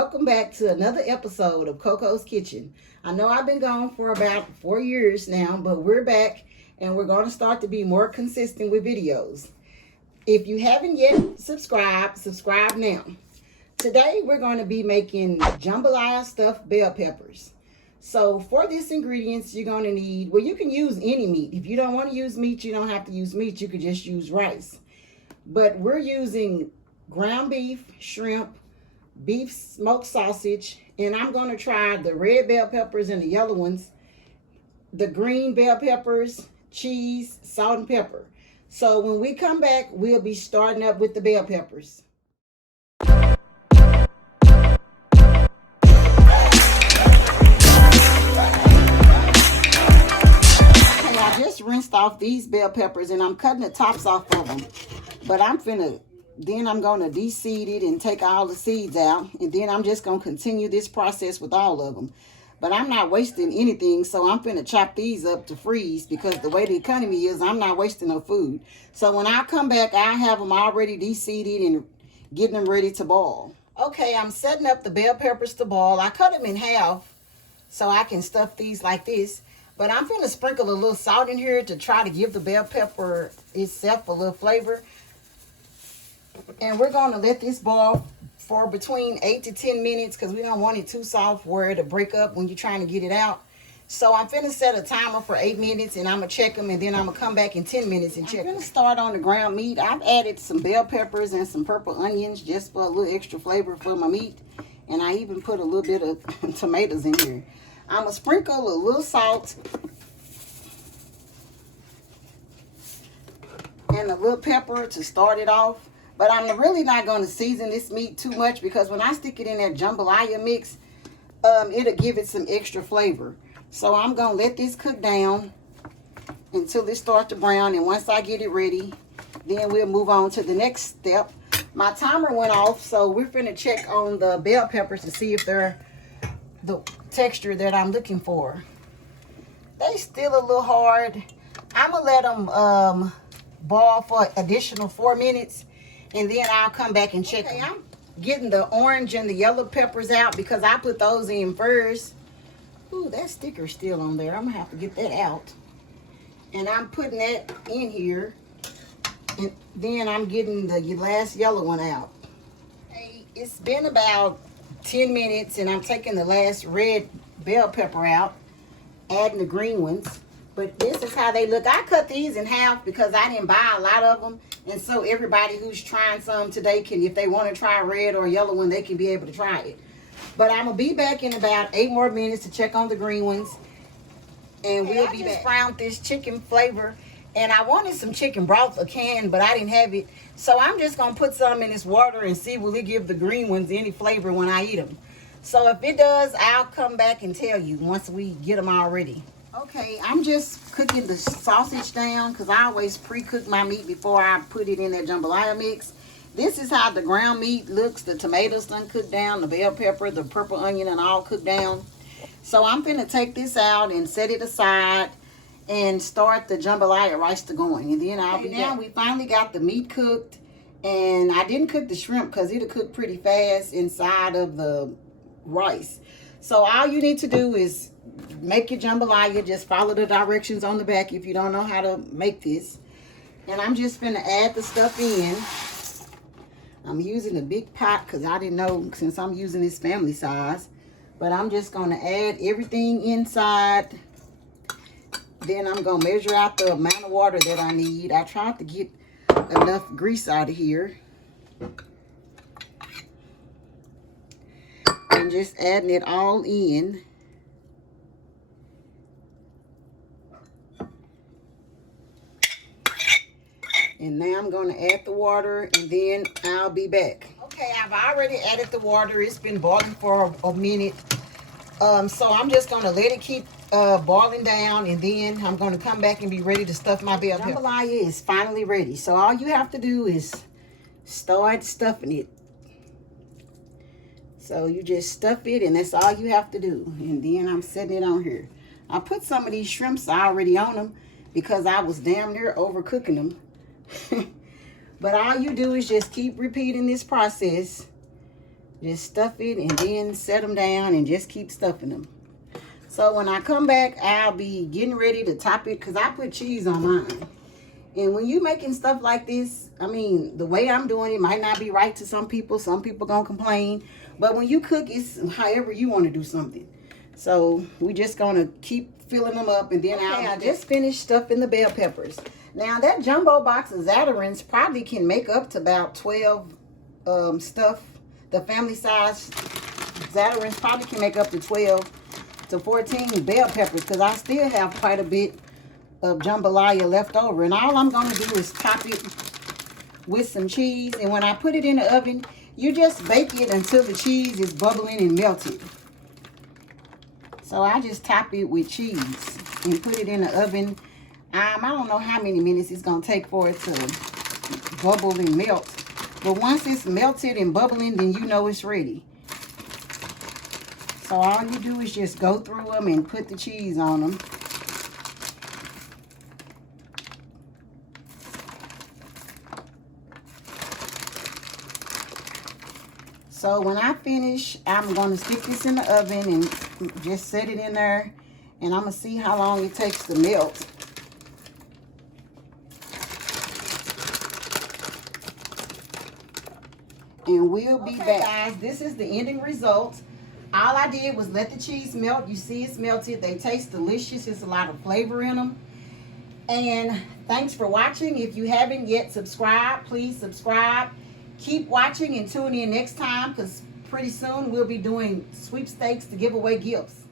welcome back to another episode of Coco's Kitchen. I know I've been gone for about 4 years now, but we're back and we're going to start to be more consistent with videos. If you haven't yet subscribe now. Today we're going to be making jambalaya stuffed bell peppers. So for these ingredients you're going to need, well, you can use any meat. If you don't want to use meat, you don't have to use meat. You could just use rice. But we're using ground beef, shrimp, beef smoked sausage, and I'm going to try the red bell peppers and the yellow ones, the green bell peppers, cheese, salt, and pepper. So when we come back, we'll be starting up with the bell peppers. I just rinsed off these bell peppers and I'm cutting the tops off of them. But I'm gonna de-seed it and take all the seeds out. And then I'm just gonna continue this process with all of them. But I'm not wasting anything, so I'm finna chop these up to freeze because the way the economy is, I'm not wasting no food. So when I come back, I have them already de-seeded and getting them ready to boil. Okay, I'm setting up the bell peppers to boil. I cut them in half so I can stuff these like this. But I'm going to sprinkle a little salt in here to try to give the bell pepper itself a little flavor. And we're going to let this boil for between 8 to 10 minutes because we don't want it too soft where it'll break up when you're trying to get it out. So I'm going to set a timer for 8 minutes and I'm going to check them, and then I'm going to come back in 10 minutes and check them. I'm going to start on the ground meat. I've added some bell peppers and some purple onions just for a little extra flavor for my meat. And I even put a little bit of tomatoes in here. I'm going to sprinkle a little salt and a little pepper to start it off. But I'm really not going to season this meat too much because when I stick it in that jambalaya mix, it'll give it some extra flavor. So I'm going to let this cook down until it starts to brown. And once I get it ready, then we'll move on to the next step. My timer went off, so we're finna check on the bell peppers to see if they're the texture that I'm looking for. They still a little hard. I'm gonna let them boil for additional 4 minutes, and then I'll come back and check them. I'm getting the orange and the yellow peppers out because I put those in first. Ooh, that sticker's still on there. I'm gonna have to get that out. And I'm putting that in here, and then I'm getting the last yellow one out. Hey, it's been about 10 minutes and I'm taking the last red bell pepper out, adding the green ones. But this is how they look. I cut these in half because I didn't buy a lot of them, and so everybody who's trying some today can, if they want to try a red or a yellow one, they can be able to try it. But I'm gonna be back in about 8 more minutes to check on the green ones, and we'll be back. I just browned this chicken flavor, and I wanted some chicken broth, a can, but I didn't have it. So I'm just going to put some in this water and see will it give the green ones any flavor when I eat them. So if it does, I'll come back and tell you once we get them all ready. Okay, I'm just cooking the sausage down because I always pre-cook my meat before I put it in that jambalaya mix. This is how the ground meat looks. The tomatoes done cooked down, the bell pepper, the purple onion, and all cooked down. So I'm going to take this out and set it aside and start the jambalaya rice to going, and then I'll be now. We finally got the meat cooked, and I didn't cook the shrimp because it'll cook pretty fast inside of the rice. So all you need to do is make your jambalaya. Just follow the directions on the back if you don't know how to make this. And I'm just gonna add the stuff in. I'm using a big pot because I didn't know, since I'm using this family size, but I'm just gonna add everything inside. Then I'm going to measure out the amount of water that I need. I tried to get enough grease out of here. And just adding it all in. And now I'm going to add the water, and then I'll be back. Okay, I've already added the water. It's been boiling for a minute. So I'm just going to let it keep boiling down, and then I'm going to come back and be ready to stuff my bell pepper. Jambalaya is finally ready. So all you have to do is start stuffing it. So you just stuff it, and that's all you have to do. And then I'm setting it on here. I put some of these shrimps already on them because I was damn near overcooking them. But all you do is just keep repeating this process Just stuff it and then set them down and just keep stuffing them. So when I come back, I'll be getting ready to top it because I put cheese on mine. And when you making stuff like this, I mean, the way I'm doing it might not be right to some people. Some people gonna complain. But when you cook, it's however you want to do something. So we just gonna keep filling them up, and then I just finished stuffing the bell peppers. Now that jumbo box of Zatarain's probably can make up to about 12 stuff. The family size Zatarain's probably can make up to 12 to 14 bell peppers, because I still have quite a bit of jambalaya left over. And all I'm gonna do is top it with some cheese, and when I put it in the oven, you just bake it until the cheese is bubbling and melted. So I just top it with cheese and put it in the oven. I don't know how many minutes it's gonna take for it to bubble and melt, but once it's melted and bubbling, then you know it's ready. So all you do is just go through them and put the cheese on them. So when I finish, I'm going to stick this in the oven and just set it in there. And I'm going to see how long it takes to melt. And we'll be back. Guys, this is the ending result. All I did was let the cheese melt. You see it's melted. They taste delicious. There's a lot of flavor in them. And thanks for watching. If you haven't yet subscribed, please subscribe. Keep watching and tune in next time, because pretty soon we'll be doing sweepstakes to give away gifts.